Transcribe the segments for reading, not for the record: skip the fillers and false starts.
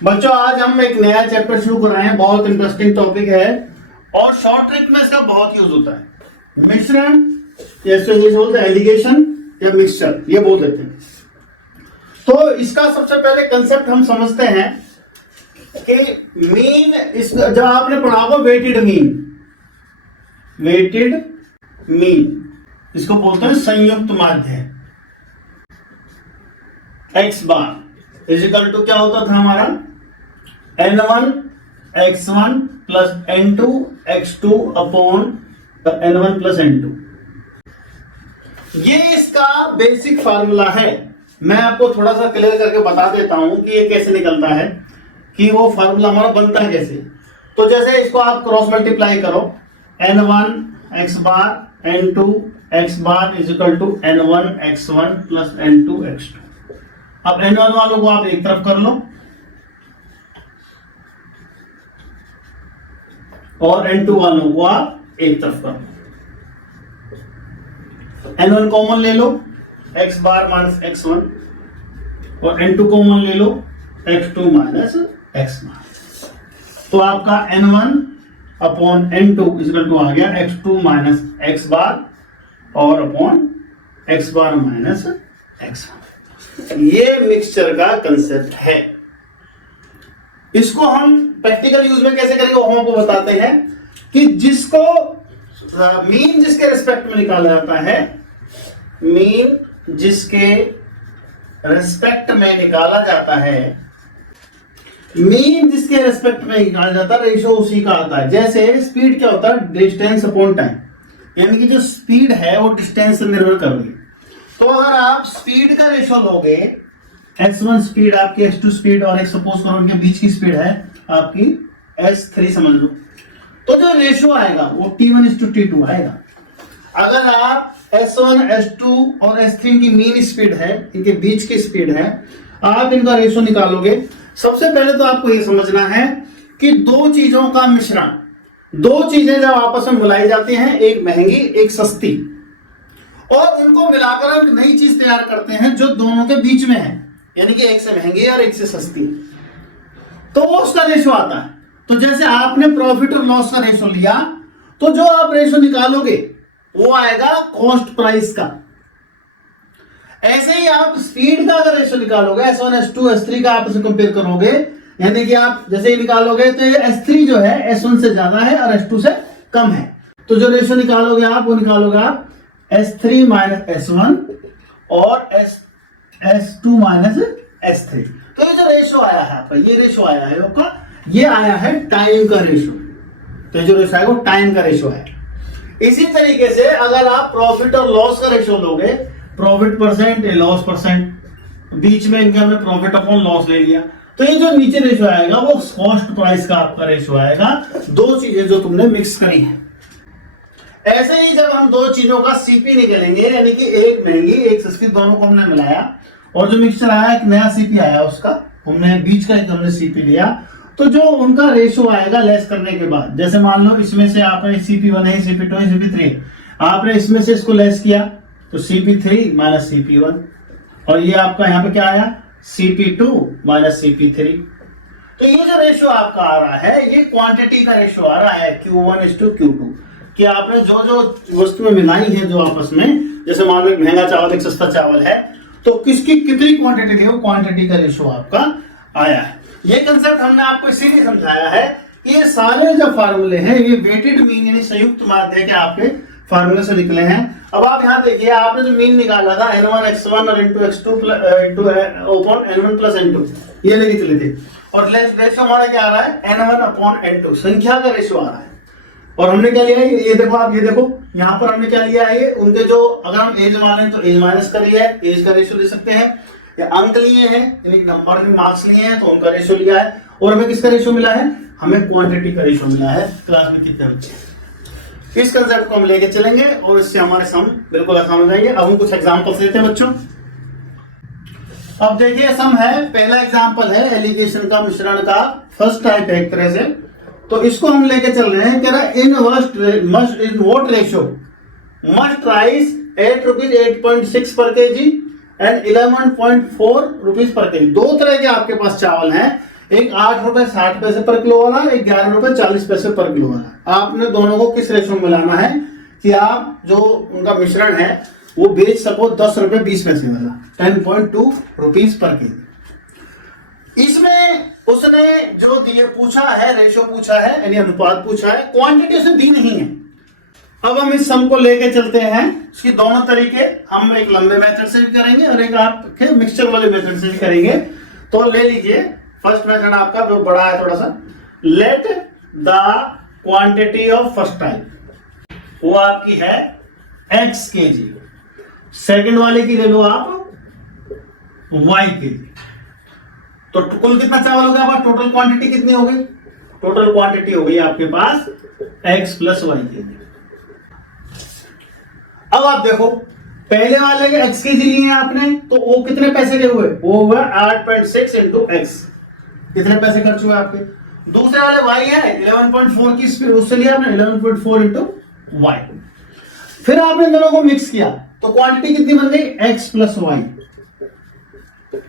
बच्चों आज हम एक नया चैप्टर शुरू कर रहे हैं, बहुत इंटरेस्टिंग टॉपिक है और शॉर्ट ट्रिक में इसका बहुत यूज होता है। मिश्रण जैसे बोलते हैं एलिगेशन या मिक्सचर, ये बोल देते हैं। तो इसका सबसे पहले कंसेप्ट हम समझते हैं कि मीन, इस जब आपने पढ़ा होगा वेटेड मीन इसको बोलते हैं संयुक्त माध्य। एक्स बार इजिकल टू क्या होता था हमारा n1 x1 plus n2 x2 upon n1 plus n2। ये इसका बेसिक फार्मूला है। मैं आपको थोड़ा सा क्लियर करके बता देता हूं कि ये कैसे निकलता है, कि वो फार्मूला हमारा बनता है कैसे। तो जैसे इसको आप क्रॉस मल्टीप्लाई करो, n1 x बार n2 x बार is equal to n1 x1 plus n2 x2। अब n1 वालों को आप एक तरफ कर लो और n2 वालों को आप एक तरफ कर लो। n1 कॉमन ले लो, x बार माइनस x1, और n2 कॉमन ले लो, x2 माइनस x बार। तो आपका n1 upon n2 equal to आ गया x2 माइनस x बार और अपॉन x बार माइनस x बार। ये मिक्सचर का कंसेप्ट है। इसको हम प्रैक्टिकल यूज में कैसे करेंगे वो हम आपको बताते हैं कि जिसको मीन जिसके रिस्पेक्ट में निकाला जाता है, मीन जिसके रिस्पेक्ट में निकाला जाता है, मीन जिसके रिस्पेक्ट में निकाला जाता है, रेशो उसी का आता है। जैसे स्पीड क्या होता है, डिस्टेंस अपॉन टाइम, यानी कि जो स्पीड है वो डिस्टेंस से निर्भर कर रही है। तो अगर आप स्पीड का रेशो लोगे, s1 स्पीड आपकी s2 स्पीड और एक सपोज करो उनके बीच की स्पीड है आपकी s3 समझ लो, तो जो रेशो आएगा वो t1:t2 आएगा। अगर आप s1 s2 और s3 की मीन स्पीड है, इनके बीच की स्पीड है, आप इनका रेशो निकालोगे। सबसे पहले तो आपको ये समझना है कि दो चीजों का मिश्रण, दो चीजें जब आपस में मिलाई जाती हैं, एक महंगी एक सस्ती, और उनको मिलाकर हम नई चीज तैयार करते हैं जो दोनों के बीच में है, यानी कि एक से महंगी और एक से सस्ती, तो वो उसका रेशो आता है। तो जैसे आपने प्रॉफिट और लॉस का रेशो लिया, तो जो आप रेशो निकालोगे वो आएगा कॉस्ट प्राइस का। ऐसे ही आप स्पीड का अगर रेशो निकालोगे, s1 s2 s3 का आप इसे कंपेयर करोगे, यानी कि आप जैसे ही निकालोगे तो ये s3 जो है s1 से ज्यादा है और s2 से कम है, तो जो रेशो निकालोगे आप वो निकालोगे आप S3 माइनस S1 और S2 माइनस S3। तो ये जो रेशो आया है आपका, ये रेशो आया है आपका, ये आया है टाइम का रेशो। तो जो रेशो आएगा वो टाइम का रेशो है। इसी तरीके से अगर आप प्रॉफिट और लॉस का रेशो लोगे, प्रॉफिट परसेंट लॉस परसेंट, बीच में इनका हमने प्रॉफिट अपॉन लॉस ले लिया, तो ये जो नीचे रेशो आएगा वो कॉस्ट प्राइस का आपका रेशो आएगा। दो चीजें जो तुमने मिक्स करी है। ऐसे ही जब हम दो चीजों का सीपी निकलेंगे, यानी कि एक महंगी एक सस्ती, दोनों को हमने मिलाया और जो मिक्सचर आया एक नया सीपी आया, उसका हमने बीच का एक हमने सीपी लिया, तो जो उनका रेशो आएगा लेस करने के बाद, जैसे मान लो इसमें से आपने CP1 है, CP2 है, CP3, आपने इसमें से इसको लेस किया तो CP3 माइनस CP1, और ये आपका यहाँ पे क्या आया CP2 माइनस CP3। तो ये जो रेशो आपका आ रहा है ये क्वांटिटी का रेशो आ रहा है Q1:Q2, कि आपने जो जो वस्तुएं मिलाई हैं जो आपस में, जैसे मान लो एक महंगा चावल एक सस्ता चावल है, तो किसकी कितनी क्वांटिटी है वो क्वांटिटी का रेशो आपका आया है। ये कंसेप्ट हमने आपको इसीलिए समझाया है कि ये सारे जो फार्मूले हैं ये वेटेड मीन यानी संयुक्त माध्य के आपके फार्मूले से निकले हैं। अब आप यहाँ देखिए, आपने जो मीन निकाला था n1 x1 और n2 x2 upon n1 plus n2, ये लेके चले थे, और रेशो हमारा क्या आ रहा है n1 अपॉन n2, संख्या का रेशो आ रहा है। और हमने क्या लिया है, ये देखो, आप ये देखो यहाँ पर हमने क्या लिया है, ये उनके जो अगर हम एज वाले हैं तो एज माइनस कर लिया है, एज का रेशो ले सकते हैं, या अंक लिए हैं यानी नंबर में मार्क्स लिए हैं तो उनका रेशो लिया है, और हमें किसका रेशो मिला है, हमें क्वांटिटी का रेशो मिला है, क्लास में कितने बच्चे। इस कंसेप्ट को हम लेके चलेंगे और इससे हमारे सम बिल्कुल आसान हो जाएंगे। अब हम कुछ एग्जाम्पल्स लेते हैं बच्चों। अब देखिए सम है, पहला एग्जाम्पल है एलिगेशन का, मिश्रण का फर्स्ट टाइप है एक तरह से, तो इसको हम लेके चल रहे हैं। कह रहा है in what ratio must rice 8 rupees 8.6 पर KG and 11.4 rupees per KG. दो तरह के आपके पास चावल हैं, एक 8 रुपए 60 पैसे पर किलो वाला, एक 11 रुपए 40 पैसे पर किलो वाला। आपने दोनों को किस रेशो में मिलाना है कि आप जो उनका मिश्रण है वो बेच सको 10 रुपए 20 पैसे वाला, 10.2 रुपीज पर केजी। इसमें उसने जो दिए पूछा है, रेशो पूछा है यानी अनुपात पूछा है, क्वांटिटी उसने दी नहीं है। अब हम इस सम को लेके चलते हैं। इसकी दोनों तरीके हम एक लंबे मेथड से भी करेंगे और एक आपके मिक्सचर वाले मेथड से भी करेंगे। तो ले लीजिए फर्स्ट मेथड आपका जो बड़ा है थोड़ा सा, let the quantity of first type वो आपकी है x kg, सेकंड वाले की ले लो आप y kg। तो कुल कितना चावल हो गया आपका, टोटल क्वांटिटी कितनी हो गई, टोटल क्वांटिटी हो गई आपके पास x प्लस वाई kg। अब आप देखो पहले वाले के x kg लिए आपने तो वो कितने पैसे के हुए, वो हुआ 8.6 इंटू x, कितने पैसे खर्च हुए आपके। दूसरे वाले y है 11.4 की स्पीड, उससे लिया आपने 11.4 इंटू y। फिर आपने दोनों को मिक्स किया तो क्वांटिटी कितनी बन गई, x प्लस वाई,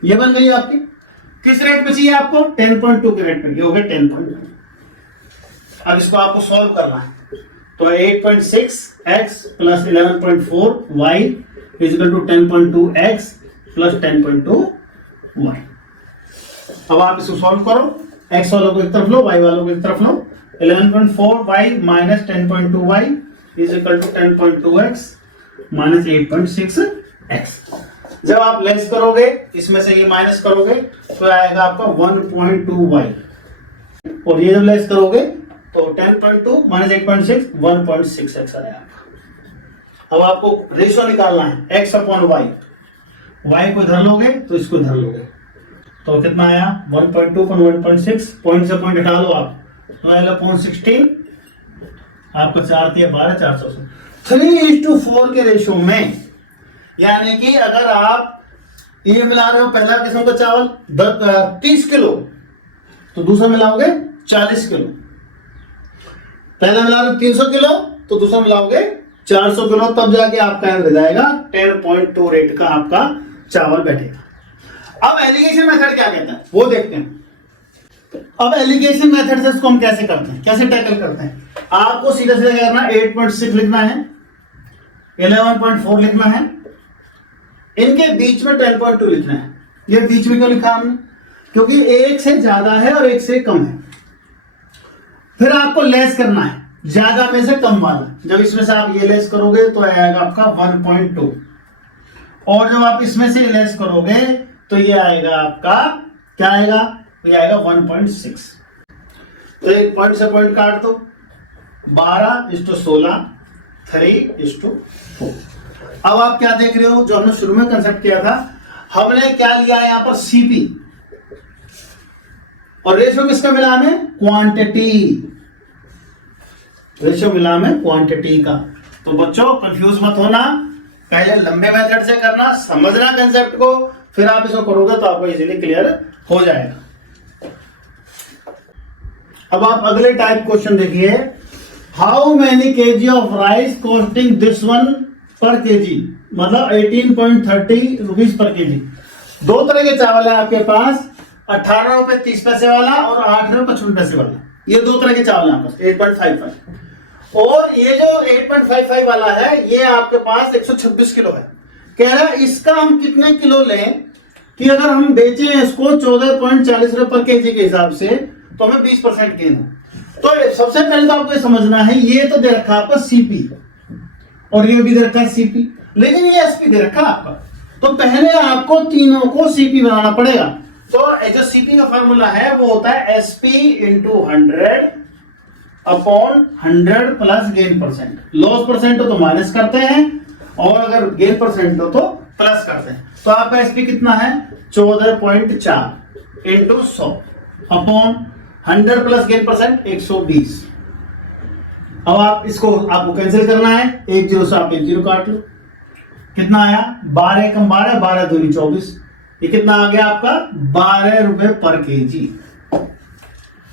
ये बन गई आपकी। किस रेट पे चाहिए आपको, 10.2 के रेट पे, ये हो गया 10.2। अब इसको आपको सॉल्व करना है तो 8.6 x plus 11.4 y is equal to 10.2 x plus 10.2 y। अब आप इसको सॉल्व करो, x वालों को एक तरफ लो, y वालों को एक तरफ लो। 11.4 y minus 10.2 y is equal to 10.2 x minus 8.6 x। जब आप लेस करोगे इसमें से ये माइनस करोगे तो आएगा आपका 1.2 y, और ये जब लेस करोगे तो 10.2 माइनस 8.6 1.6x आया। अब आपको रेशियो निकालना है x अपॉन y, y को इधर लोगे तो इसको इधर लोगे तो कितना आया 1.2 अपॉन 1.6, पॉइंट से पॉइंट हटा लो आप, 12 अपॉन 16 आपको 4 दिया 12, 400 3:4 के रेशियो में। यानी कि अगर आप ये मिला रहे हो पहला किस्म का चावल 30 किलो तो दूसरा मिलाओगे 40 किलो, पहला मिला रहे हो 300 किलो तो दूसरा मिलाओगे 400 किलो, तब जाके आपका रह जाएगा 10.2 रेट का आपका चावल बैठेगा। अब एलिगेशन मेथड क्या कहता है वो देखते हैं। अब एलिगेशन मेथड से इसको हम कैसे करते हैं, कैसे टैकल करते हैं। आपको सीधा सीधा करना, 8.6 लिखना है, 11.4 लिखना है, इनके बीच में 10.2 लिखना है। ये बीच में क्यों लिखा हमने, क्योंकि एक से ज्यादा है और एक से कम है। फिर आपको लेस करना है ज्यादा में से कम वाला, जब इसमें से आप ये लेस करोगे तो आएगा आपका 1.2, और जब आप इसमें से लेस करोगे तो ये आएगा आपका क्या आएगा, ये आएगा 1.6। तो एक पॉइंट से पॉइंट काट दो, 12:16 3:4। अब आप क्या देख रहे हो, जो हमने शुरू में कंसेप्ट किया था, हमने क्या लिया है यहां पर सीपी, और रेशियो किसका मिला हमें, क्वांटिटी, रेशियो मिला हमें क्वांटिटी का। तो बच्चों कंफ्यूज मत होना, पहले लंबे मेथड से करना, समझना कंसेप्ट को, फिर आप इसको करोगे तो आपको इजीली क्लियर हो जाएगा। अब आप अगले टाइप क्वेश्चन देखिए, how many KG of rice costing this one पर केजी, मतलब 18.30 रुपीज पर केजी। दो तरह के चावल है आपके पास, 18 रुपए 30 पैसे वाला और 8 रुपए 55 पैसे वाला, ये दो तरह के चावल है आपके पास 8.55। और ये जो 8.55 वाला है ये आपके पास 126 किलो है। कह रहा है इसका हम कितने किलो लें कि अगर हम बेचें इसको 14.40 रुपए पर केजी के हिसाब से तो हमें 20% गेन हो। तो सबसे पहले तो आपको ये समझना है, ये तो दे रखा है आपका सीपी और ये भी दे रखा है सीपी, लेकिन ये एसपी दे रखा है आपका, तो पहले आपको तीनों को सीपी बनाना पड़ेगा। तो जो सीपी का फॉर्मूला है वो होता है SP into 100 upon 100 plus gain percent. Loss percent हो तो माइनस करते हैं और अगर गेन परसेंट हो तो प्लस करते हैं। तो आपका एसपी कितना है 14.4 into 100 upon 100 plus gain percent 120। अब आप इसको आपको कैंसिल करना है, एक जीरो से आप एक जीरो काट लो, कितना आया 12 कम 12, 12 दूनी 24, ये कितना आ गया आपका 12 रुपए पर केजी।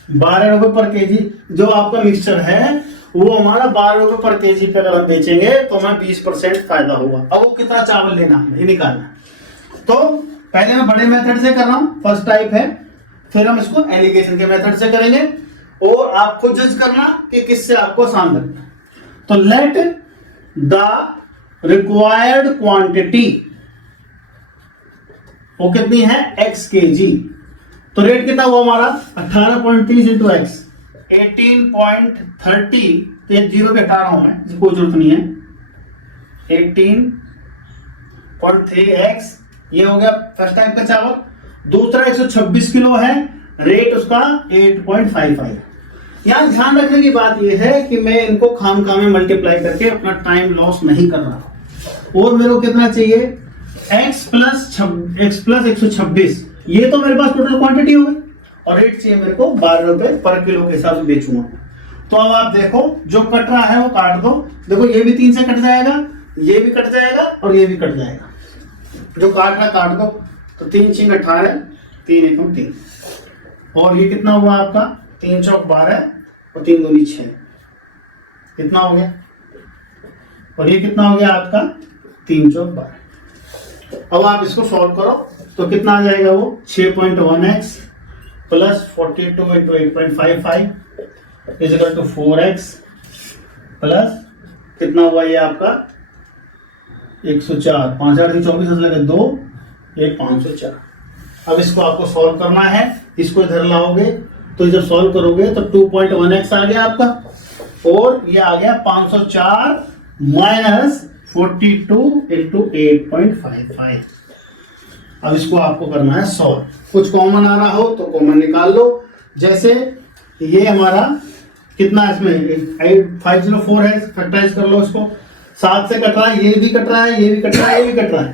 12 रुपए पर केजी जो आपका मिक्सचर है वो हमारा 12 रुपए पर केजी पे अगर हम बेचेंगे तो हमें 20% फायदा होगा। अब वो कितना चावल लेना है ये निकालना है। तो पहले मैं बड़े मेथड से कर रहा हूं, फर्स्ट टाइप है, फिर हम इसको एलिगेशन के मेथड से करेंगे और आप खुद जज करना कि किससे आपको आसान लगता है। तो लेट द रिक्वायर्ड क्वांटिटी वो कितनी है x kg। तो रेट कितना हुआ हमारा 18.30 इंटू एक्स 18.30। तो ये जीरो पे हटा रहा हूं मैं, इसकी कोई जरूरत नहीं है। 18.3x ये हो गया फर्स्ट टाइम का चावल। दूसरा 126 किलो है, रेट उसका 8.55। यहां ध्यान रखने की बात यह है कि मैं इनको खामखा में मल्टीप्लाई करके अपना टाइम लॉस नहीं कर रहा। और मेरे को कितना चाहिए x प्लस 126, ये तो मेरे पास टोटल क्वांटिटी हो गई और रेट चाहिए मेरे को 12 रुपए पर किलो के हिसाब से बेचूंगा। तो अब आप देखो जो कट रहा है वो काट दो। देखो ये भी 3 से कट जाएगा, ये भी कट जाएगा और ये भी कट जाएगा। जो काट रहा काट दो। तो 3 × 18, 3 × 3 और ये कितना हुआ आपका 3 × 12 और 3 × 2 6 कितना हो गया। और ये कितना हो गया आपका 3 × 12। अब आप इसको सॉल्व करो तो कितना आ जाएगा वो 6.1x plus 42 × 8.55 is equal to 4x plus कितना हुआ ये आपका 104। 5 8 24 लगे 2 1 504। अब इसको आपको सॉल्व करना है, इसको इधर लाओगे तो जब सॉल्व करोगे तो 2.1x आ गया आपका और ये आ गया 504 माइनस 42 इंटू 8.55। अब इसको आपको करना है सॉल्व। कुछ कॉमन आ रहा हो तो कॉमन निकाल लो। जैसे ये हमारा कितना इसमें 504 है, फैक्टराइज कर लो इसको। 7 से कट रहा है, ये भी कट रहा है, ये भी कट रहा है, ये भी कट रहा है।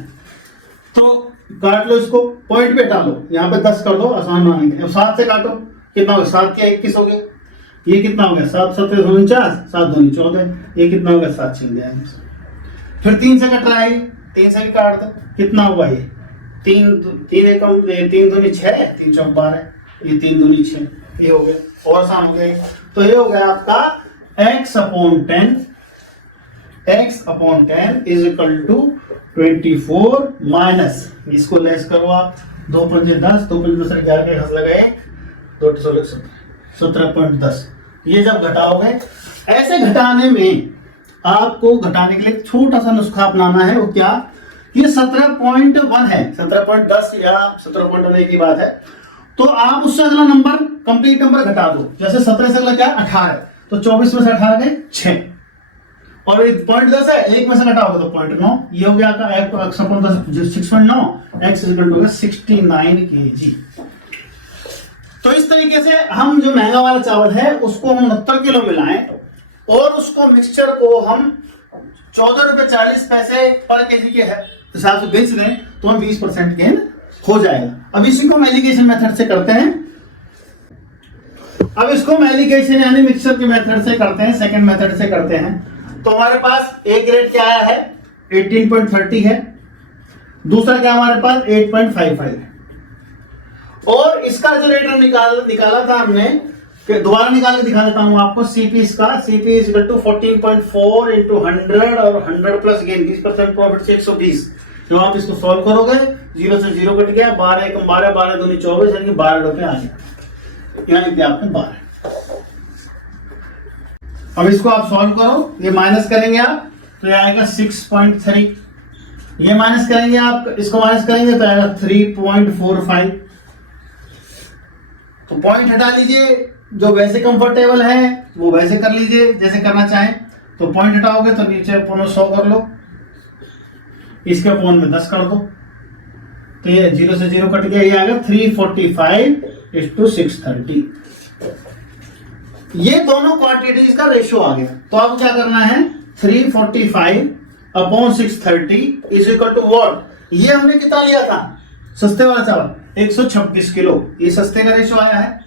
तो काट लो इसको, पॉइंट पे डालो, यहाँ पे 10 कर दो आसान बनाने के। अब 7 से काटो कितना हो गया 7 के 21 हो गया। ये कितना हो गया 7 7 49, 7 2 14। ये कितना हो गया 7 छिल जाएगा। फिर 3 से कट रहा है, 3 से भी काट दो। कितना हुआ ये 3 3 2 6 3 4 12, ये 3 2 6 ये हो गया और आसान हो गया। तो ये हो गया आपका x/10 is equal to 24 minus इसको लेस करो आप 2 पंजे 10 2 पंजे 10 11 के हंस लगाए 2 16 17.10। ये जब घटाओगे ऐसे घटाने में आपको घटाने के लिए एक छोटा सा नुस्खा अपनाना है। वो क्या, ये 17.1 है, 17.10 या 17.1 की बात है। तो आप उससे अगला नंबर कंप्लीट नंबर घटा दो। जैसे 17 से अगला क्या 18, तो 24 में से 18 गए 6 और 0.10 है, 1 में से घटाओगे तो 0.9। ये हो गया आपका 6.9 x इक्वल टू 69 kg। तो इस तरीके से हम जो महंगा वाला चावल है उसको हम 69 किलो मिलाएं और उसको मिक्सचर को हम 14 रुपए 40 पैसे पर केजी के हिसाब से बेच दें तो हम 20% गेन हो जाएगा। अब इसी को हम एलिगेशन मेथड से करते हैं। अब इसको हम एलिगेशन यानी मिक्सचर के मेथड से करते हैं, सेकंड मेथड से करते हैं। तो हमारे पास एक रेट क्या आया है 18.30 है, दूसरा क्या हमारे पास 8.55 है और इसका जो रेट निकाला था हमने, दोबारा निकाल के दिखा देता हूं आपको। सीपी इसका CP is equal to 14.4 into 100 और 100 प्लस गेन 20% प्रॉफिट से 120। जब आप इसको सॉल्व करोगे 0 से 0 कट गया, 12 1 12 12 2 24 यानी 12 रुपए आ गया, यानी कि आपने 12। अब इसको आप सॉल्व करो, ये माइनस करेंगे आप तो ये आएगा 6.3, ये माइनस करेंगे आप, इसको माइनस करेंगे तो आएगा 3.45। तो पॉइंट हटा लीजिए, जो वैसे कंफर्टेबल है वो वैसे कर लीजिए जैसे करना चाहें। तो पॉइंट हटाओगे तो नीचे पौने 100 कर लो, इसके पौन में 10 कर दो तो ये 0 से 0 कट गया, ये आ गया 345:630। ये दोनों क्वांटिटीज का रेशियो आ गया। तो अब क्या करना है 345/630 इज इक्वल टू व्हाट, ये हमने कितना लिया था सस्ते वाला चावल 126 किलो, ये सस्ते का रेशियो आया है,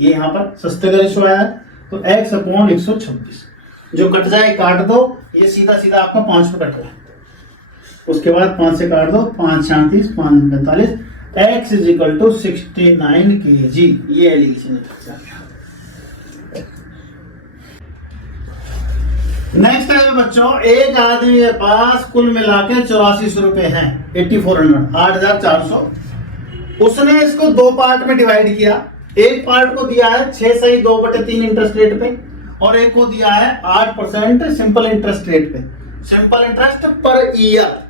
ये यहां पर सस्ते का रेशियो आया है। तो x/126 जो कट जाए काट दो, ये सीधा सीधा आपका 5 पे कट रहा है, उसके बाद 5 से काट दो 5 37 5 45 x is equal to 69 kg। ये एलिगेशन है। नेक्स्ट है बच्चों, एक आदमी के पास कुल मिला के 8400 रुपए हैं, 8400 8400। उसने इसको 2 पार्ट में डिवाइड किया, एक पार्ट को दिया है 6/2/3 इंटरेस्ट रेट पे और एक को दिया है 8% सिंपल इंटरेस्ट रेट पे। सिंपल इंटरेस्ट पर ईयर,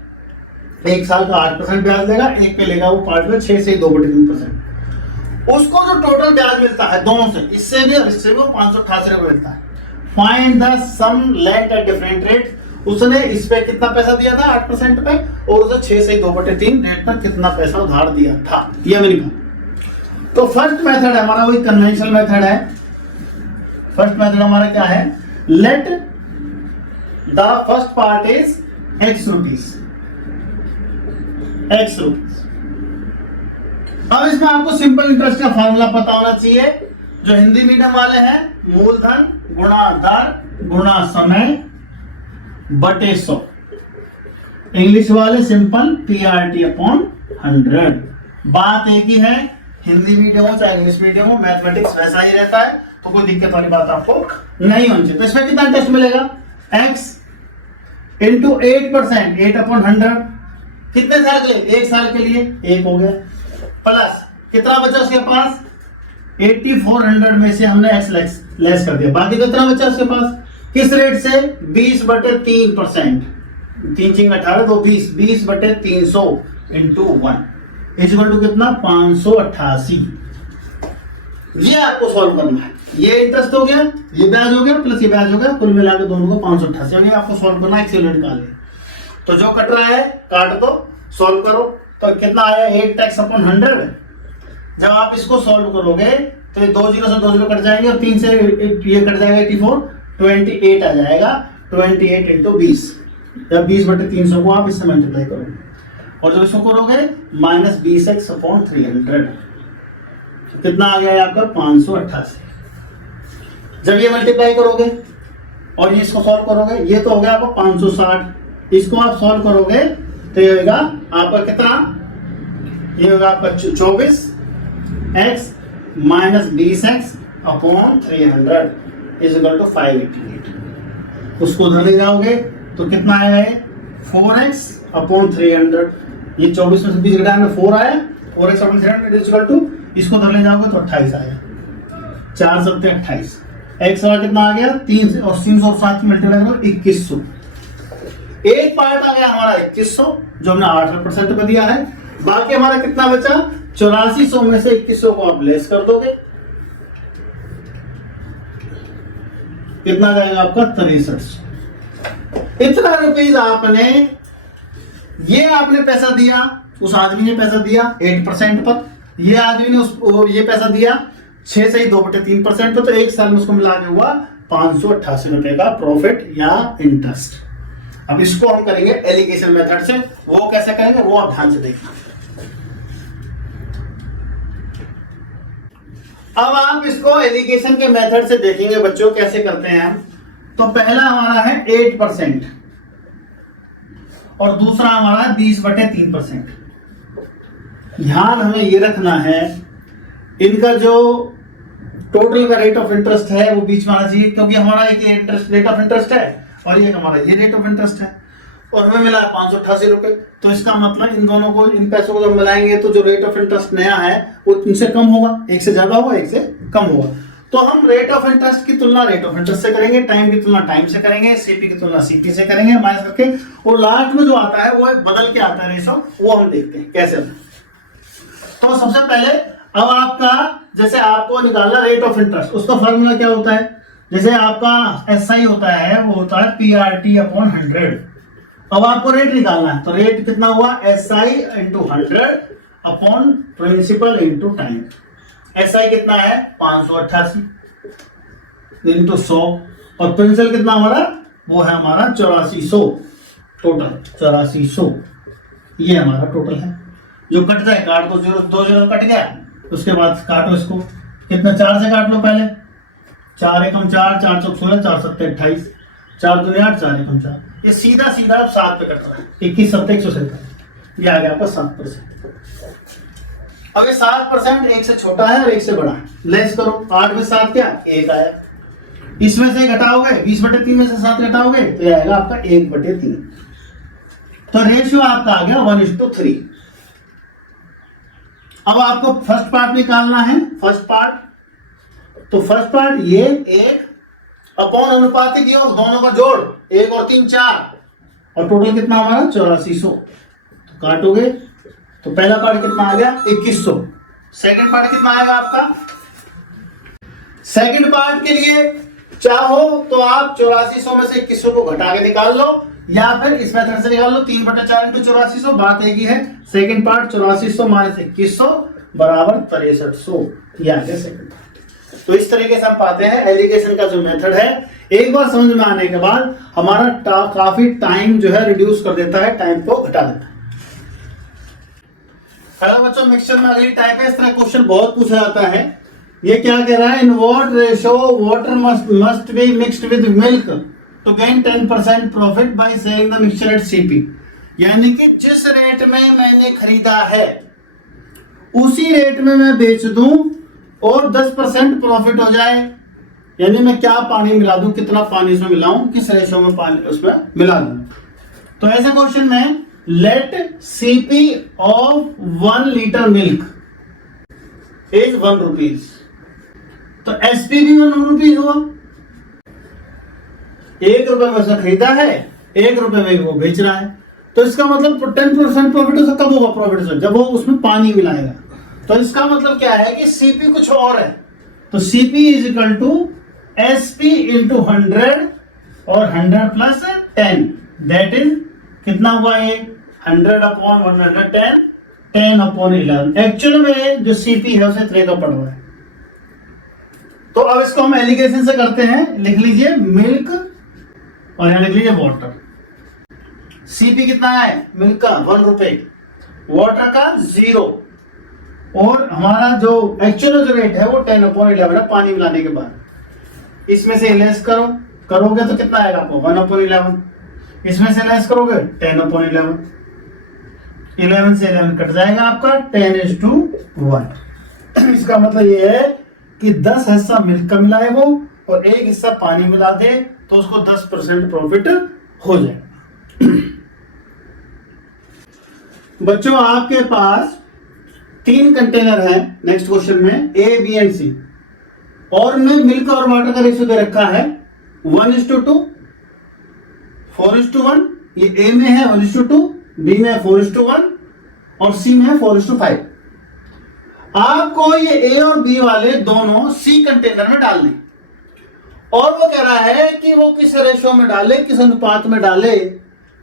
एक साल का 8% ब्याज देगा, एक पे लेगा वो पार्ट में 6/2/3%। उसको जो टोटल ब्याज मिलता है दोनों से, इससे भी और इससे भी, वो 588 रुपए मिलता है। Find the sum lent at different rate. उसने इस पे कितना पैसा दिया था 8% पे, और उसे 6/2/3 रेट पर कितना पैसा उधार दिया था, ये मैंने कहा। तो फर्स्ट मेथड है हमारा, वही कन्वेंशनल मेथड है। फर्स्ट मेथड हमारा क्या है, let the first part is x rupees, x rupees. अब इसमें आपको सिंपल इंटरेस्ट का फॉर्मूला पता होना चाहिए। जो हिंदी मीडियम वाले हैं, मूलधन गुणा दर गुणा समय बटे 100। इंग्लिश वाले सिंपल PRT अपॉन 100। बात एक ही है, हिंदी मीडियम हो चाहे इंग्लिश मीडियम हो, मैथमेटिक्स वैसा ही रहता है, तो कोई दिक्कत वाली बात आपको नहीं होनी चाहिए। तो इसमें कितना इंटरेस्ट मिलेगा, x इंटू 8%, 8/100। कितने साल के लिए, एक साल के लिए, एक हो गया, प्लस कितना बचा उसके पास, 8400 में से हमने x लेस कर दिया, बाकी कितना बचा उसके पास, किस रेट से, 20/3%। 3 18 तो 20, 20/300 इंटू 1 इक्वल टू कितना, 588। ये आपको सॉल्व करना है। ये इंटरेस्ट हो गया, ये ब्याज हो गया, प्लस ये ब्याज हो गया, कुल मिला के दोनों को 588। यानी आपको सॉल्व करना है, एक यूनिट निकाल ले। तो जो कट रहा है काट दो, सॉल्व करो। तो कितना आया, 8x/100। जब आप इसको सॉल्व करोगे तो ये 2 0 से 2 0 कट जाएंगे और 3 से ये कट जाएगा 84, 28 आ जाएगा। 28 इंटू 20, जब 20/300 को आप इससे मल्टीप्लाई करोगे और जब इसको करोगे -20x/300, कितना आ गया आपका, 588। जब ये मल्टीप्लाई करोगे और ये इसको सॉल्व करोगे, ये तो हो गया आपका 560। इसको आप सॉल्व करोगे तो ये होगा आपका कितना, ये होगा आपका 24x - 20x/300 इक्वल टू 588। उसको उधर ले जाओगे तो कितना आएगा, 4x/300। ये 24 में से 20 घटाने में 4 आया, 4x/300 इक्वल टू, इसको उधर ले जाओगे तो 28 आएगा, 4 7 28। x वाला कितना आ गया, 3 और 307 मल्टीप्लाई करो 2100। एक पार्ट आ गया हमारा 2100, जो हमने 8% पे दिया है। बाकी हमारा कितना बचा, 8400 में से 2100 को आप लेस कर दोगे, कितना जाएगा आपका, 6300। इतना रुपीज आपने, ये आपने पैसा दिया, उस आदमी ने पैसा दिया 8% पर, ये आदमी ने ये पैसा दिया 6/2/3% पे, तो एक साल में उसको मिला के हुआ 588 रुपए का प्रॉफिट या इंटरेस्ट। अब इसको हम करेंगे एलिगेशन मेथड से। वो कैसे करेंगे वो आप ध्यान से देखना। अब आप इसको एलिगेशन के मेथड से देखेंगे बच्चों, कैसे करते हैं हम। तो पहला हमारा है 8% और दूसरा हमारा है 20/3%। ध्यान हमें ये रखना है, इनका जो टोटल का रेट ऑफ इंटरेस्ट है वो बीच में आना चाहिए, क्योंकि हमारा एक इंटरेस्ट रेट ऑफ इंटरेस्ट है और ये हमारा ये रेट ऑफ इंटरेस्ट है, और हमें मिला है 588 रुपए। तो इसका मतलब इन दोनों को, इन पैसों को जब मिलाएंगे तो जो रेट ऑफ इंटरेस्ट नया है वो इनसे कम होगा, एक से ज्यादा होगा, एक से कम होगा। तो हम रेट ऑफ इंटरेस्ट की तुलना रेट ऑफ इंटरेस्ट से करेंगे, टाइम की तुलना टाइम से करेंगे, सीपी की तुलना सीपी से करेंगे माइनस करके, और लास्ट में जो आता है वो बदल के आता है रेशो, वो हम देखते हैं कैसे। तो सबसे पहले अब आपका, जैसे आपको निकालना रेट ऑफ इंटरेस्ट, उसका फॉर्मूला क्या होता है, जैसे आपका SI होता है वो होता है PRT/100। अब आपको रेट निकालना है, तो रेट कितना हुआ, SI × 100 upon principal × time. SI कितना है 588 × 100, और प्रिंसिपल कितना हमारा, वो है हमारा 8400, टोटल 8400। ये हमारा टोटल है। जो कट जाए काट दो, 2 0 कट गया, उसके बाद काटो इसको, कितना 4 से काट लो पहले, 4 एकम 4, 4 चौक 16, 4 7 28, 4 दूनी 8, 4 एकम 4। ये सीधा सीधा 7 पे कट रहा है, 21 7 157, ये आ गया आपका 7%। अब ये 7% एक से छोटा है और एक से बड़ा है, लेस करो, 8 में 7 क्या, 1 आया। इसमें से घटाओगे, 20/3 में से 7 घटाओगे तो ये आएगा आपका 1/3। तो रेशियो आपका आ गया 1:3। अब आपको फर्स्ट पार्ट निकालना है, फर्स्ट पार्ट। तो फर्स्ट पार्ट ये 1 अपॉन अनुपातिक योग, दोनों का जोड़ 1 और 3 4, और टोटल कितना हमारा 8400। तो काटोगे तो पहला पार्ट कितना आ गया 2100। सेकंड पार्ट कितना आएगा आपका? सेकंड पार्ट के लिए चाहो तो आप 8400 में से 2100 को घटा के निकाल लो, या फिर इस मेथड से निकाल लो 3/4 इंटू 8400। बात एक ही है, सेकंड पार्ट 8400 माइनस 2100 बराबर 6300। ये आ गया सेकंड पार्ट। तो इस तरीके से हम पाते हैं एलिगेशन का जो मेथड है, एक बार समझ में आने के बाद हमारा काफी टाइम जो है रिड्यूस कर देता है, टाइम को घटा देता है। हेलो बच्चों, मिक्सचर में अगली टाइप है, इस तरह क्वेश्चन बहुत पूछा जाता है। ये क्या कह रहा है? In what ratio water must be mixed with milk to gain 10% profit by selling the mixture at CP. यानी कि जिस रेट में मैंने खरीदा है उसी रेट में मैं बेच दूं और 10% प्रॉफिट हो जाए। यानी मैं क्या पानी मिला दूं, कितना पानी उसमें मिलाऊं, किस रेशो में पानी उसमें मिला दूं। तो ऐसा क्वेश्चन में let CP of 1 litre milk is 1 rupees, तो एसपी भी 1 रुपीज हुआ। 1 रुपए में उसने खरीदा है, 1 रुपए में वो बेच रहा है, तो इसका मतलब 10% प्रॉफिट उसका कब होगा? प्रॉफिट जब वो उसमें पानी मिलाएगा। तो इसका मतलब क्या है कि सीपी कुछ और है। तो CP is equal to SP into 100 और 100 प्लस 10, दैट इज कितना हुआ ये 100 अपॉन 110, 10 अपॉन 11। एक्चुअल में जो सीपी है उसे 3 का पड़ रहा है। तो अब इसको हम एलिगेशन से करते हैं, लिख लीजिए मिल्क और यहां लिख लीजिए वाटर। सीपी कितना है? मिल्क का 1 रुपए, वाटर का 0, और हमारा जो एक्चुअल जो रेट है वो 10 अपॉन 11 है पानी मिलाने के बाद। इसमें से लेस करोगे तो कितना आएगा आपको? 1 अपॉन 11। इसमें से लेस करोगे 10 अपॉन 11, 11 से 11 कट जाएगा आपका, 10:1। इसका मतलब ये है कि 10 हिस्सा मिल्क का मिला है वो और 1 हिस्सा पानी मिला दे तो उसको 10% प्रॉफिट हो जाए। बच्चों आपके पास 3 कंटेनर है नेक्स्ट क्वेश्चन में, ए बी एंड सी, और उनमें मिल्क और वाटर का रेशियो दे रखा है 1:2, 4:1। ये ए में है 1:2, बी में 4:1 और सी में 4:5। आपको ये ए और बी वाले दोनों सी कंटेनर में डालने, और वो कह रहा है कि वो किस रेशियो में डाले, किस अनुपात में डाले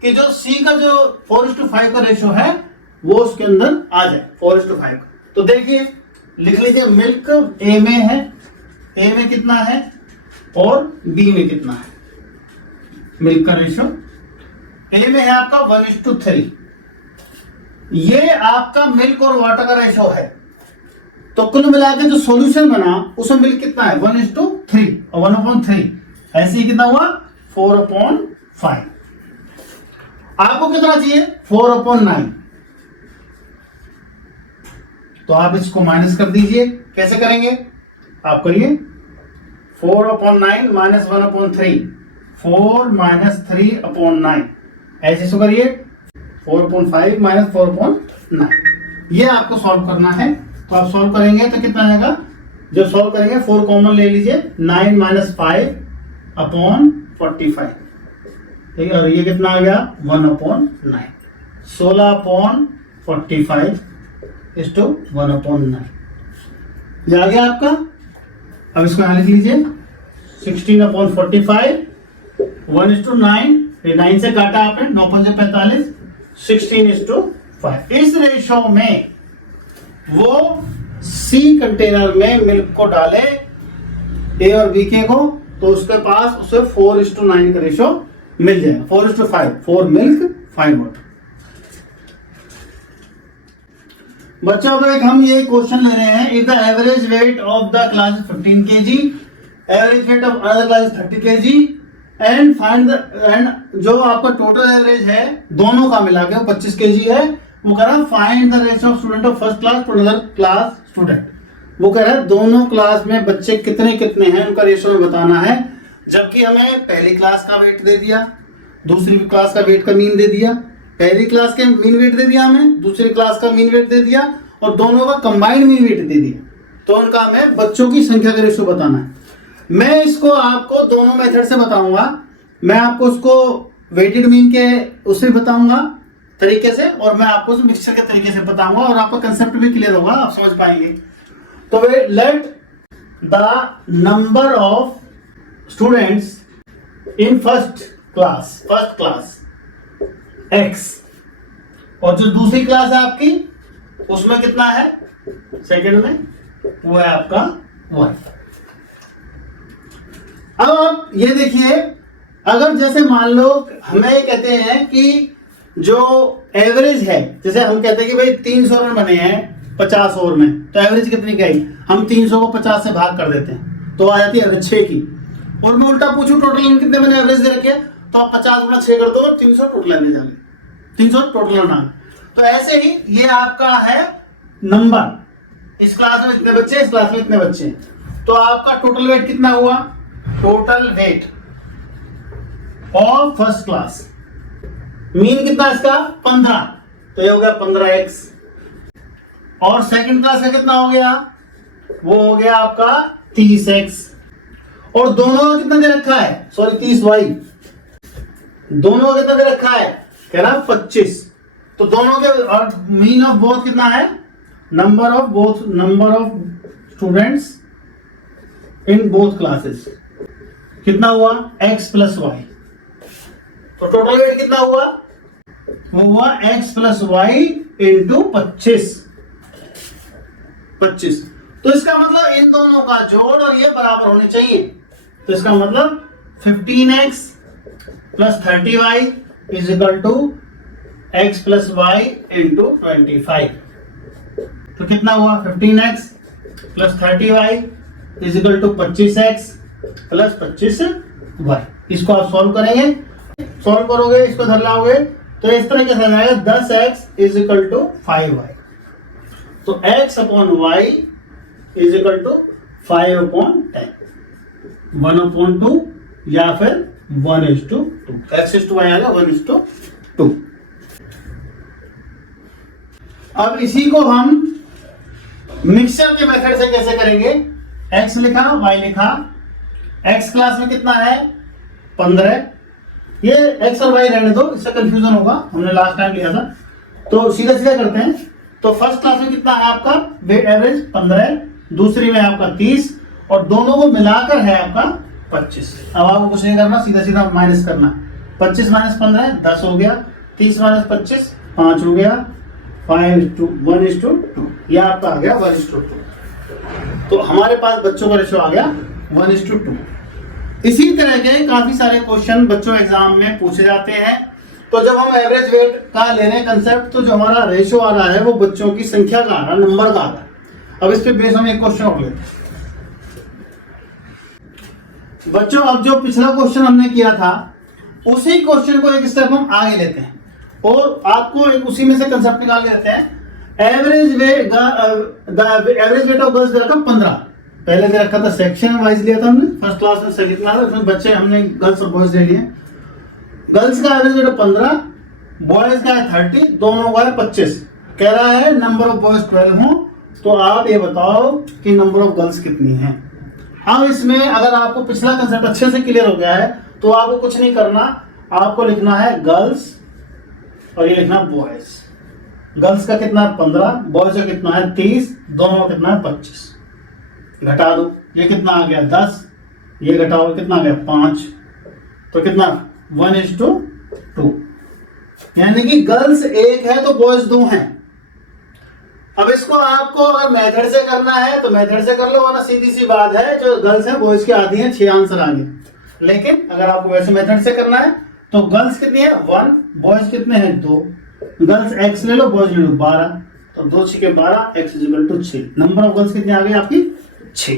कि जो सी का जो 4:5 का रेशियो है वो उसके अंदर आ जाए 4:5। तो देखिए लिख लीजिए मिल्क ए में है, ए में कितना है और बी में कितना है। मिल्क का रेशियो ए में है आपका 1:3, ये आपका मिल्क और वाटर का रेशियो है। तो कुल मिलाकर जो सॉल्यूशन बना उसमें मिल्क कितना है 1:3 और 1/3, ऐसे ही कितना हुआ 4/5। आपको कितना चाहिए 4/9, तो आप इसको माइनस कर दीजिए। कैसे करेंगे? आप करिए 4/9 माइनस 1/3, 4 माइनस 3/9, ऐसे इसको करिए 4/5 माइनस 4/9। ये आपको सॉल्व करना है। तो आप सॉल्व करेंगे तो कितना आएगा? जब सॉल्व करेंगे 4 कॉमन ले लीजिए, 9 माइनस 5/45, ठीक है, और ये कितना आ गया 1/9, 16/45 इस टू 1/9। ये आ गया आपका। अब इसको यहां लिख लीजिए 16/45, 1:9, 9 से काटा आपने, 9×5 45, 16:5। इस रेशो में वो सी कंटेनर में मिल्क को डाले ए और बी के को, तो उसके पास उसे 4:9 का रेशो मिल जाएगा, 4:5, 4 मिल्क 5 वाटर। बच्चों अब एक हम ये क्वेश्चन ले रहे हैं, if the average weight of the class 15 kg, average weight of other class 30 kg and find and जो आपका टोटल एवरेज है दोनों का मिला के 25 kg है, वो कह रहा है find the ratio of student of first class to other class student. वो कह रहा है दोनों क्लास में बच्चे कितने कितने हैं उनका रेशियो में बताना है, जबकि हमें पहली क्लास का वेट दे दिया, दूसरी क्लास का वेट का मीन दे दिया, पहली क्लास के मीन वेट दे दिया हमें, दूसरी क्लास का मीन वेट दे दिया, और दोनों का कंबाइंड मीन वेट दे दिया, तो उनका हमें बच्चों की संख्या का रेशियो बताना है। मैं इसको आपको दोनों मेथड से बताऊंगा। मैं आपको उसको वेटेड मीन के उससे बताऊंगा तरीके से, और मैं आपको उस मिक्सचर के तरीके से बताऊंगा, और आपका कंसेप्ट भी क्लियर होगा, आप समझ पाएंगे। तो वे let the number of students in first class x, और जो दूसरी क्लास है आपकी उसमें कितना है, सेकंड में, वो है आपका y। अब आप ये देखिए, अगर जैसे मान लो हमें कहते हैं कि जो एवरेज है, जैसे हम कहते हैं कि भाई 300 रन बने हैं 50 ओवर में, तो एवरेज कितनी की आई, हम 300 को 50 से भाग कर देते हैं तो आ जाती है 6 की। और मैं उल्टा पूछूं टोटल रन कितने मैंने एवरेज दे रखे, तो आप 50 गुना 6 कर दो, 300 टोटल एवरेज आ गए, 300 टोटल रन आ गए। तो ऐसे ही ये आपका है नंबर, इस क्लास में इतने बच्चे, इस क्लास में इतने बच्चे, तो आपका टोटल वेट कितना हुआ, total weight of first class, mean कितना इसका 15, तो ये हो गया 15x। और सेकंड क्लास का कितना हो गया, वो हो गया आपका 30x। और दोनों का कितना दे रखा है, सॉरी 30y, दोनों का कितना दे रखा है, कह रहा 25। तो दोनों के और मीन ऑफ बोथ कितना है, number of students in both classes कितना हुआ, x प्लस वाई। तो टोटल वेट कितना हुआ, वो हुआ x प्लस वाई इंटू 25। तो इसका मतलब इन दोनों का जोड़ और ये बराबर होने चाहिए, तो इसका मतलब 15x plus 30y is equal to x प्लस वाई इंटू 25। तो कितना हुआ, 15x plus 30y is equal to 25x plus 25y। इसको आप सॉल्व करेंगे, सॉल्व करोगे, इसको धर लाओगे, तो इस तरह से आएगा 10x is equal to 5y। तो x upon y is equal to 5 upon 10, 1/2 या फिर 1:2, x इज टू y आ गया 1:2। अब इसी को हम मिक्सचर के मेथड से कैसे करेंगे, x लिखा y लिखा, x क्लास में कितना है 15, ये x और y रहने दो, इससे कंफ्यूजन होगा, हमने लास्ट टाइम लिया था। तो सीधा सीधा करते हैं। तो फर्स्ट क्लास में कितना है आपका एवरेज 15, दूसरी में आपका 30, और दोनों को मिलाकर है आपका 25। अब आपको कुछ नहीं करना, सीधा सीधा माइनस करना, 25 माइनस 15 10 हो गया, 30 माइनस 25 5 हो गया, 1:2, यह आपका आ गया 1:2। तो हमारे पास बच्चों का रेशियो आ गया 1:2। इसी तरह के काफी सारे क्वेश्चन बच्चों एग्जाम में पूछे जाते हैं। तो जब हम एवरेज वेट का ले रहे हैं कंसेप्ट, तो जो हमारा रेशियो आ रहा है वो बच्चों की संख्या का आ रहा है, नंबर का आ रहा है। अब इस पे बेस हम एक क्वेश्चन और लेते हैं बच्चों। अब जो पिछला क्वेश्चन हमने किया था उसी क्वेश्चन को एक स्टेप हम आगे लेते हैं और आपको एक उसी में से कंसेप्ट निकाल के देते हैं। Average weight of girls they रखा 15, पहले दे रखा था सेक्शन वाइज लिया था हमने, फर्स्ट क्लास में सेकंड क्लास में बच्चे हमने गर्ल्स और बॉयज ले लिए। गर्ल्स का एवरेज वेट 15, बॉयज का है 30, दोनों का है 25। कह रहा है नंबर ऑफ बॉयज 12 हो, तो आप ये बताओ कि नंबर ऑफ गर्ल्स कितनी है। अब इसमें अगर आपको पिछला कंसेप्ट अच्छे से क्लियर हो गया है तो आपको कुछ नहीं करना, आपको लिखना है गर्ल्स और ये लिखना बॉयज। गर्ल्स का कितना है 15, बॉयज का कितना है 30, दोनों का कितना है 25। घटा दो, ये कितना आ गया 10, ये घटाओ कितना आ गया 5, तो कितना 1:2, यानी कि गर्ल्स 1 है तो बॉयज 2 हैं। अब इसको आपको अगर मेथड से करना है तो मेथड से कर लो, वरना सीधी सी बात है, जो गर्ल्स है बॉयज की आधी है, 6 आंसर आ गए। लेकिन अगर आपको वैसे मेथड से करना है तो गर्ल्स कितनी है 1, बॉयज कितने हैं 2, गर्ल्स x ले लो, बॉयज ले लो 12, तो 2 6 के 12, x = 6। नंबर ऑफ गर्ल्स कितनी आ गई आपकी 6।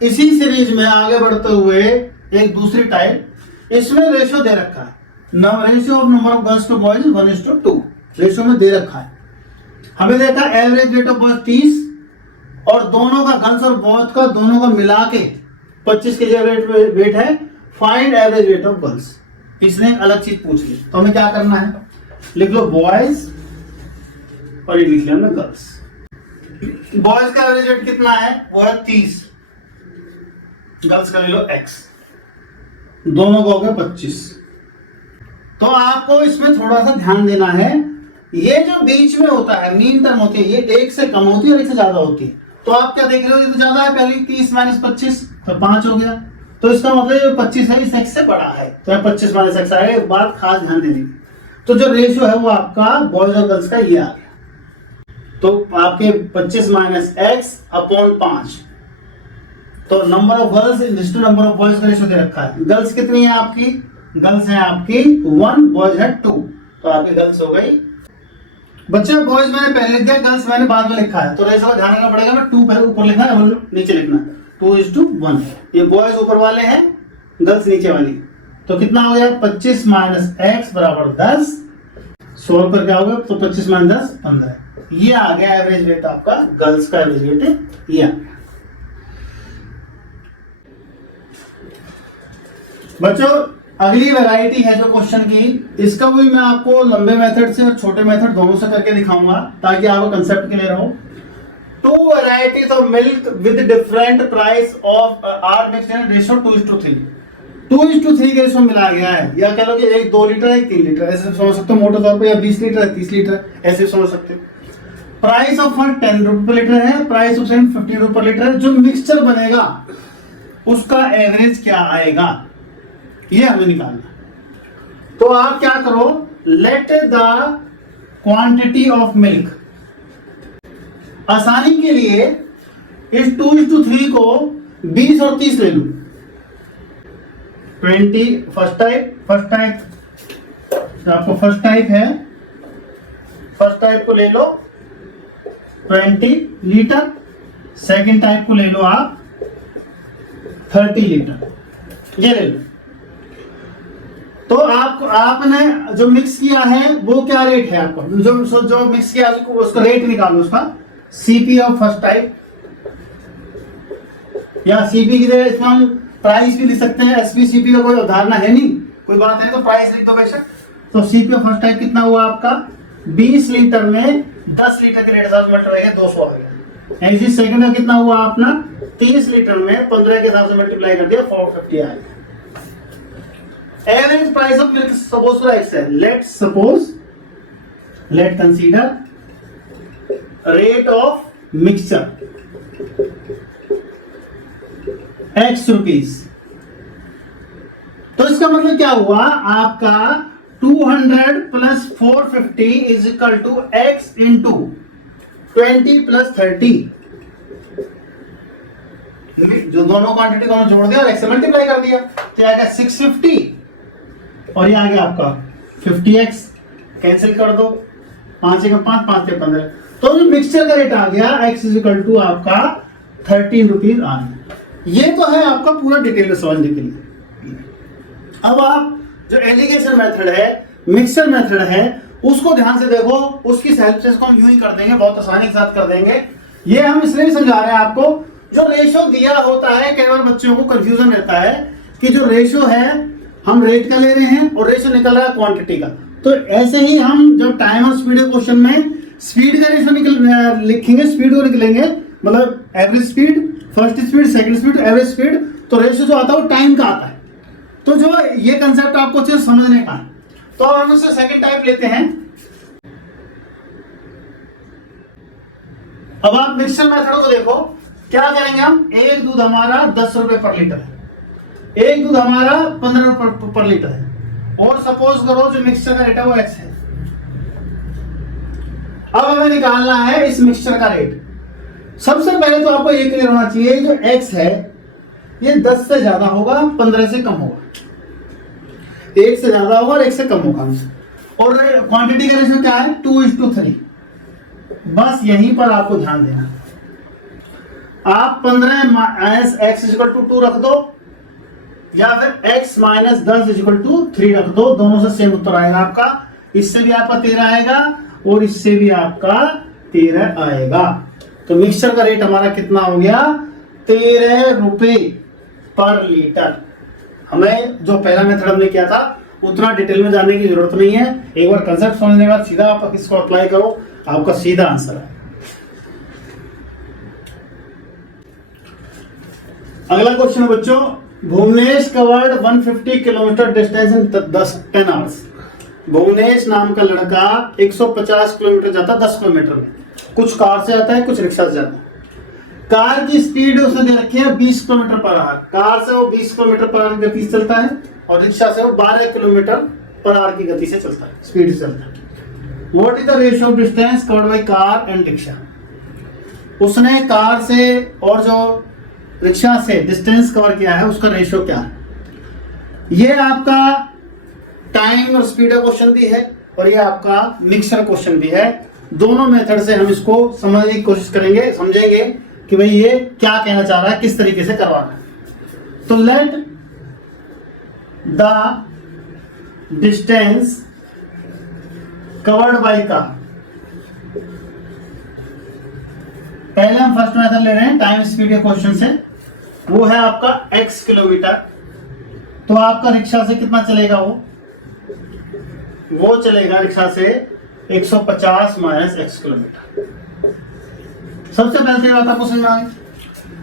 इसी सीरीज में आगे बढ़ते हुए एक दूसरी टाइप, इसमें रेशियो दे रखा है, ratio of number of girls to boys 1:2 ratio में दे रखा है। हमें देखा एवरेज वेट ऑफ बॉयज 30 और दोनों का गर्ल्स और बॉयज का दोनों का मिला के 25 के एवरेज वेट है। Find average weight of girls, इसने अलग चीज पूछ ली, तो हमें क्या करना है, लिख लो बॉयज और ये लिख लिया हमने गर्ल्स। बॉयज का एवरेज वेट कितना है, वो है 30, गर्ल्स का ले लो x, दोनों को हो गए 25। तो आपको इसमें थोड़ा सा ध्यान देना है, ये जो बीच में होता है मीन टर्म होती है, ये 1 से कम होती है और 1 से ज्यादा होती है। तो आप क्या देख रहे हो, ये तो ज्यादा है, पहले 30 माइनस 25 तो 5 हो गया, तो इसका मतलब ये 25 है, इस x से बड़ा है, तो 25 माइनस x आएगा। एक बात खास ध्यान देने की, तो जो रेशियो है वो आपका बॉयज और गर्ल्स का ये आ गया, तो आपके 25 माइनस x अपॉन 5, तो number of girls is to number of boys का रेशियो दे रखा है। गर्ल्स कितनी है आपकी, गर्ल्स है आपकी 1, बॉयज है 2, तो आपकी गर्ल्स हो गई। बच्चे बॉयज मैंने पहले लिख दिया, गर्ल्स मैंने बाद में लिखा है, तो रेशियो का ध्यान रखना पड़ेगा, मैं 2 पहले ऊपर लिखना है, नीचे लिखना है, 2:1। ये बॉयज ऊपर वाले हैं, गर्ल्स नीचे वाली, तो कितना हो गया 25 माइनस x बराबर 10, सोल्व करके आओगे तो 25 माइनस 10 15, ये आ गया एवरेज वेट आपका, गर्ल्स का एवरेज वेट है ये आ गया। बच्चों अगली वैरायटी है जो क्वेश्चन की, इसका भी मैं आपको लंबे मेथड से और छोटे मेथड दोनों से करके दिखाऊंगा ताकि आपको कंसेप्ट क्लियर हो। 2 varieties of milk with different price of are mixed in ratio 2:3। 2:3 के रेशो मिला गया है, या कह लो कि एक 2 लीटर है, एक 3 लीटर, ऐसे समझ सकते हो मोटे तौर पे, या 20 लीटर है, 30 लीटर, ऐसे समझ सकते हो। प्राइस ऑफ फंड 10 रुपए पर लीटर है, प्राइस ऑफ सेम 15 रुपए पर लीटर है। जो मिक्सचर बनेगा उसका एवरेज क्या आएगा, ये हमें निकालना। तो आप क्या करो, let the quantity of milk, आसानी के लिए इस 2:3 को 20 और 30 ले लूं। 20 फर्स्ट टाइप आपको फर्स्ट टाइप है, फर्स्ट टाइप को ले लो 20 लीटर, सेकंड टाइप को ले लो आप 30 लीटर, ये ले लो। तो आपने जो मिक्स किया है वो क्या रेट है आपको, जो मिक्स किया उसका रेट निकालो, उसका सीपी ऑफ फर्स्ट टाइप, या सीपी की जगह इसमें हम प्राइस भी लिख सकते हैं, एसपी-सीपी का कोई अवधारणा है नहीं, कोई बात नहीं तो प्राइस लिख दो बेशक। तो सीपी ऑफ फर्स्ट टाइप कितना हुआ आपका, 20 लीटर में 10 लीटर के रेट साथ मल्टीप्लाई है 200 आ गया। ऐसे सेकंड का कितना हुआ अपना, 30 लीटर में 15 के हिसाब से मल्टीप्लाई कर दिया 450 आ गया। Average price of milk suppose for x है, let consider rate of mixture x rupees. तो इसका मतलब क्या हुआ आपका, 200 plus 450 is equal to x into 20 plus 30, जो दोनों क्वांटिटी को हम जोड़ दिया और x से मल्टीप्लाई कर दिया, तो आएगा 650, और ये आ गया आपका 50x, कैंसिल कर दो, 5 1 5 5 3 15, तो जो मिक्सचर का रेट आ गया x इज इक्वल टू आपका 13 रुपीज आ गया। ये तो है आपका पूरा डिटेल में समझने के लिए। अब आप जो एलिगेशन मेथड है, मिक्सचर मेथड है, उसको ध्यान से देखो, उसकी हेल्प से इसको हम यूं ही कर देंगे, बहुत आसानी के साथ कर देंगे। ये हम इसलिए समझा रहे हैं आपको, जो रेशो दिया होता है कई बार बच्चों को कंफ्यूजन रहता है कि जो रेशो है हम रेट का ले रहे हैं और रेशो निकल रहा है क्वांटिटी का। तो ऐसे ही हम जब टाइम और स्पीड क्वेश्चन में स्पीड का रेशो लिखेंगे, स्पीड को निकलेंगे, मतलब average speed, first speed, second speed, average speed, तो रेशो जो आता है वो टाइम का आता है। तो जो ये कंसेप्ट आपको चाहिए समझने का, तो हम इससे सेकंड टाइप लेते हैं। अब आप मिक्सचर मेथड को देखो, क्या करेंगे हम, एक दूध हमारा 10 रुपए पर लीटर है, एक दूध हमारा 15 रुपए पर लीटर है, और सपोज करो जो मिक्सचर का रेट है वो x है। अब हमें निकालना है इस मिक्सचर का रेट। सबसे पहले तो आपको ये क्लियर होना चाहिए, जो x है ये 10 से ज्यादा होगा, 15 से कम होगा, 1 से ज्यादा होगा और 1 से कम होगा। और क्वांटिटी का रेशियो क्या है, 2:3। बस यहीं पर आपको ध्यान देना। आप 15 x इक्वल टू 2 रख दो, या फिर x माइनस 10 इक्वल टू 3 रख दो, दोनों से सेम उत्तर आएगा आपका। इससे भी आपका 13 आएगा और इससे भी आपका 13 आएगा। तो मिक्सचर का रेट हमारा कितना हो गया, 13 रुपए पर लीटर। हमें जो पहला मेथड हमने किया था उतना डिटेल में जानने की जरूरत नहीं है, एक बार कंसेप्ट समझने के बाद सीधा आप इसको अप्लाई करो। आपका सीधा आंसर है। अगला क्वेश्चन है बच्चों, Bhuvnesh covered 150 kilometre distance in 10 hours. Bhuvnesh नाम का लड़का 150 किलोमीटर जाता है 10 किलोमीटर में। कुछ कार से जाता है, कुछ रिक्शा से जाता है। कार की स्पीड उसने दे रखी है 20 किलोमीटर पर आवर। कार से वो 20 किलोमीटर पर आवर की गति से चलता है और रिक्शा से वो 12 किलोमीटर पर आवर की गति से चलता है, स्पीड से चलता है। What is the ratio of distance covered by car and rickshaw. उसने कार से और जो रिक्शा से डिस्टेंस कवर किया है उसका रेशियो क्या है। ये आपका टाइम और स्पीड का क्वेश्चन भी है और ये आपका मिक्सर क्वेश्चन भी है। दोनों मेथड से हम इसको समझने की कोशिश करेंगे, समझेंगे कि भाई ये क्या कहना चाह रहा है, किस तरीके से करवाना है। तो let the distance covered by car, पहले हम फर्स्ट मेथड ले रहे हैं टाइम स्पीड के क्वेश्चन से, वो है आपका x किलोमीटर। तो आपका रिक्शा से कितना चलेगा, वो चलेगा रिक्शा से 150 माइनस x किलोमीटर। सबसे पहले बात आपको समझ में आ गई।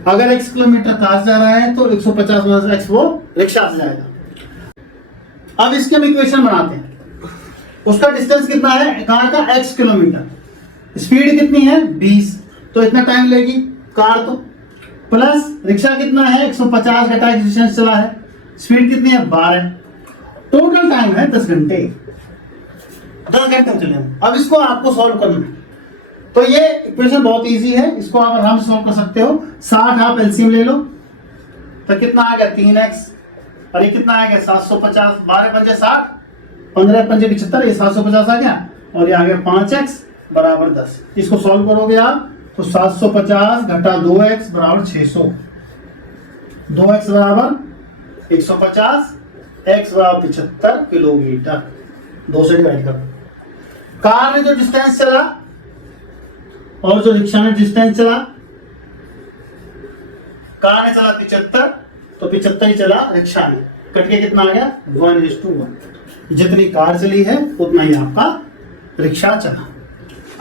अगर x किलोमीटर कार से जा रहा है तो 150 माइनस x वो रिक्शा से जाएगा। अब इसके हम इक्वेशन बनाते हैं। उसका डिस्टेंस कितना है कार का, x किलोमीटर, स्पीड कितनी है 20, तो इतना टाइम लेगी कार, तो प्लस रिक्शा कितना है 150 घटा डिस्टेंस चला है, स्पीड कितनी है 12, टोटल टाइम है 10 घंटे। 10 घंटे चले हम। अब इसको आपको सॉल्व करना है। तो ये इक्वेशन बहुत इजी है, इसको आप आराम से सॉल्व कर सकते हो। 60 आप एलसीएम ले लो तो कितना आ गया 3x, और ये कितना आ गया 750, 12 पंजे 60, 15 पंजे 75, ये 750 आ गया, और ये आ गया 5x बराबर 10। इसको सॉल्व करोगे आप तो 750 घटा 2x बराबर 600, 2x बराबर 150, x बराबर 75 किलोमीटर। 2 से डिवाइड कर। कार ने जो डिस्टेंस चला और जो रिक्शा ने डिस्टेंस चला, कार ने चला 75 तो 75 ही चला रिक्शा ने, कट के कितना आ गया 1:1। जितनी कार चली है उतना ही आपका रिक्शा चला।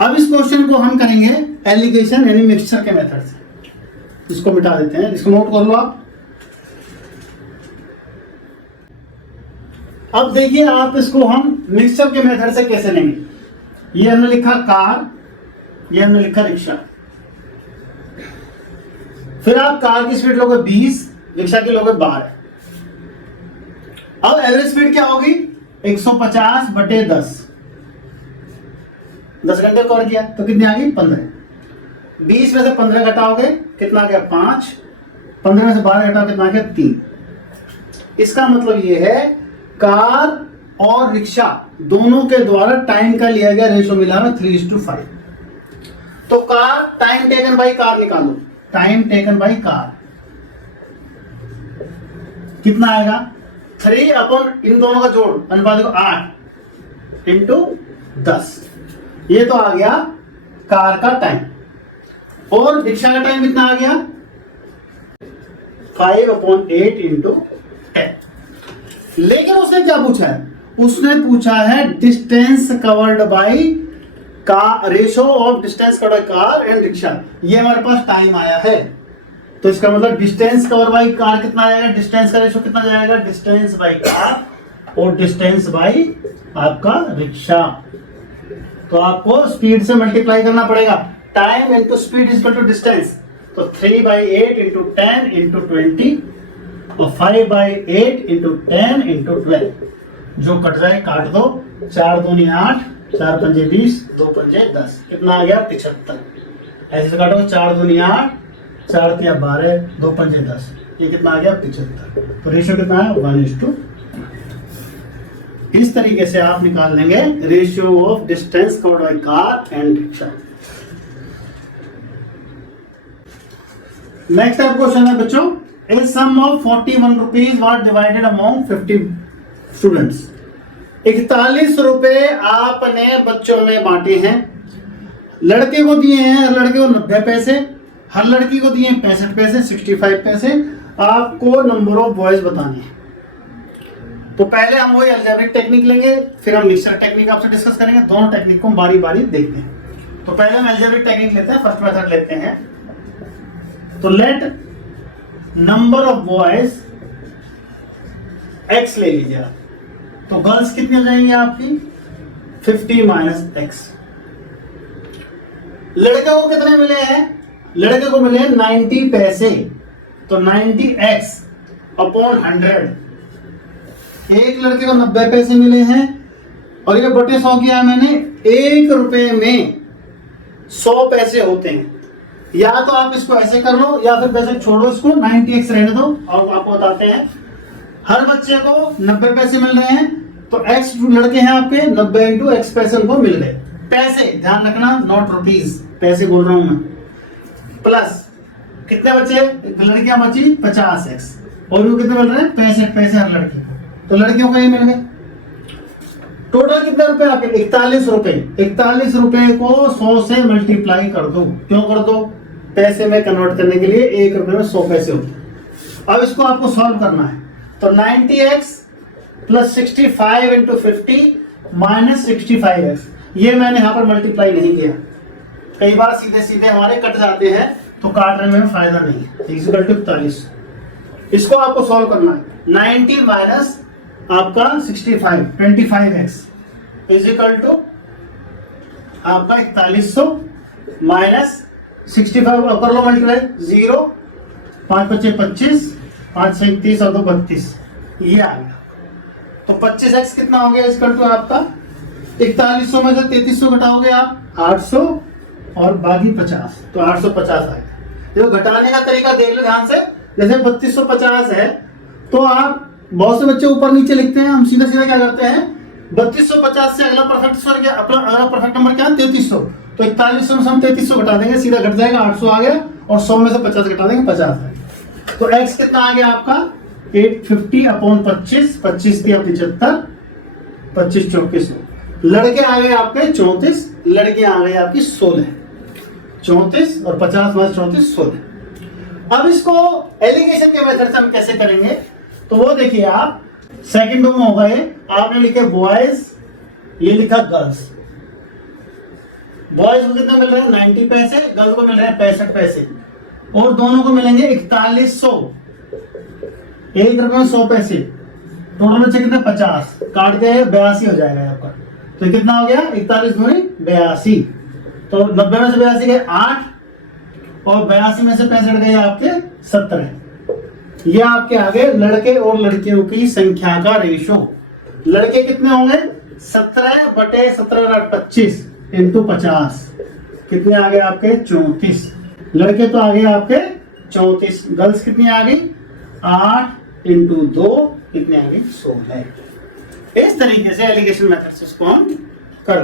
अब इस क्वेश्चन को हम करेंगे एलिगेशन यानी मिक्सचर के मेथड से। इसको मिटा देते हैं, इसको नोट कर लो आप। अब देखिए आप इसको हम मिक्सचर के मेथड से कैसे लेंगे। ये हमने लिखा कार, ये हमने लिखा रिक्शा। फिर आप कार की स्पीड लोगे 20, रिक्शा की लोगे 12। अब एवरेज स्पीड क्या होगी 150 बटे 10। 10 घंटे कवर किया तो कितनी आ गई 15। 20 में से 15 घटाओगे कितना आ गया 5। 15 में से 12 घटाओ कितना आ गया 3। इसका मतलब ये है कार और रिक्शा दोनों के द्वारा टाइम का लिया गया रेशो मिला है 3:5। तो called time taken by car निकालो, टाइम टेकन बाई कार कितना आएगा 3 अपॉन इन दोनों का जोड़ अनुपात को 8 इंटू 10। ये तो आ गया कार का टाइम। और रिक्शा का टाइम कितना आ गया 5/8 इंटू 10। लेकिन उसने क्या पूछा है, उसने पूछा है distance covered by car, ratio of distance covered by car and rickshaw. ये हमारे पास टाइम आया है, तो इसका मतलब डिस्टेंस कवर बाई कार कितना जाएगा, डिस्टेंस का रेशो कितना जाएगा, डिस्टेंस बाई कार और डिस्टेंस बाई आपका रिक्शा। तो आपको स्पीड से मल्टीप्लाई करना पड़ेगा। Time into speed is equal to distance, तो 3/8 इंटू 10 इंटू 20 और 5/8 इंटू 10 इंटू 12। जो कट जाए काट दो, 4 दूनी 8, 4 पंजे 20, 2 पंजे 10, कितना आ गया 75। ऐसे काटो 4 दूनी 8, 4 तिया 12, 2 पंजे 10, ये कितना आ गया 75। तो रेशियो कितना है 1:2। इस तरीके से आप निकाल लेंगे ratio of distance covered by car and rickshaw. Next type question है बच्चों, a sum of 41 rupees was divided among 50 students. 41 रुपए आपने बच्चों में बांटे हैं। लड़के को दिए हैं, हर लड़के को 90 पैसे, हर लड़की को दिए हैं 65 पैसे, 65 पैसे। आपको नंबर ऑफ बॉयज बताने हैं। तो पहले हम वही अलजेब्रिक टेक्निक लेंगे, फिर हम मिक्सर टेक्निक आपसे डिस्कस करेंगे। दोनों टेक्निक को बारी बारी देखते हैं। तो पहले हम अलजेब्रिक टेक्निक लेते हैं, फर्स्ट मेथड लेते हैं। तो let number of boys x ले लीजिए आप, तो गर्ल्स कितनी हो जाएंगी आपकी 50 माइनस x। लड़के को कितने मिले हैं, लड़के को मिले 90 पैसे, तो 90x अपॉन 100। एक लड़के को 90 पैसे मिले हैं और ये बटे 100 किया है मैंने, 1 रुपए में 100 पैसे होते हैं। या तो आप इसको ऐसे कर लो या फिर वैसे छोड़ो, इसको 90x रहने दो। और आपको बताते हैं, हर बच्चे को 90 पैसे मिल रहे हैं, तो x लड़के हैं आपके, 90 इंटू एक्स पैसे उनको मिल गए। पैसे ध्यान रखना, नॉट रुपीज, पैसे बोल रहा हूं मैं। प्लस कितने बचे, लड़कियां बची 50x और वो कितने मिल रहे हैं 65 पैसे हर लड़की को, तो लड़कियों को ये मिल गए। टोटल कितने रुपए आपके 41 रुपए। 41 रुपए को 100 से मल्टीप्लाई कर दो, क्यों कर दो, पैसे में कन्वर्ट करने के लिए 1 रुपए में 100 पैसे होते हैं। अब इसको आपको सॉल्व करना है, तो 90x plus 65 into 50 minus 65x, ये मैंने यहां पर मल्टीप्लाई नहीं किया। कई बार सीधे सीधे हमारे कट जाते हैं, तो काटने में फायदा नहीं है। इक्वल टू 41, इसको आपको सॉल्व करना है। 90 माइनस आपका 65 25x इज इक्वल टू आपका 4100 माइनस 65 कर लो मल्टीप्लाई, 0 5 बचे 25, 5 से 30 और 2 32, ये आ गया। तो 25x कितना हो गया, इक्वल टू आपका 4100 में से 3300 घटाओगे आप 800 और बाकी 50, तो 850 आएगा। देखो घटाने का तरीका देख लो ध्यान से, जैसे 3250 है तो आप, बहुत से बच्चे ऊपर नीचे लिखते हैं, हम सीधा सीधा क्या करते हैं, 3250 से अगला परफेक्ट स्क्वायर क्या, अपना अगला परफेक्ट नंबर क्या है 3300, तो 4100 में से हम 3300 घटा देंगे, सीधा घट जाएगा 800 आ गया, और 100 में से 50 घटा देंगे 50 आ गया। तो x कितना आ गया आपका 850 अपॉन 25, 25 दिया 75, 25 24, लड़के आ गए आपके 34, लड़के आ गए आपकी 16, 34 और 50 माइनस 34 16। अब इसको एलिगेशन के मेथड से हम कैसे करेंगे, तो वो देखिए आप, सेकंड में होगा ये, आपने लिखे बॉयज, ये लिखा गर्ल्स। बॉयज को कितना मिल रहे हैं 90 पैसे, गर्ल्स को मिल रहे हैं 65 पैसे, और दोनों को मिलेंगे 4100, 1 रुपए में 100 पैसे, टोटल बचे कितने 50, काट दिया 82 हो जाएगा आपका। तो कितना हो गया 41 दूनी 82, तो 90 में से 82 गए 8, और 82 में से 65 गए आपके 17। ये आपके आगे लड़के और लड़कियों की संख्या का रेशो। लड़के कितने होंगे 17 बटे 17 25 इंटू 50, कितने आ गए आपके 34। लड़के तो आ गए आपके 34, गर्ल्स कितनी आ गई 8 इंटू 2 कितने आ गई 16। इस तरीके से एलिगेशन मेथड से इसको हम कर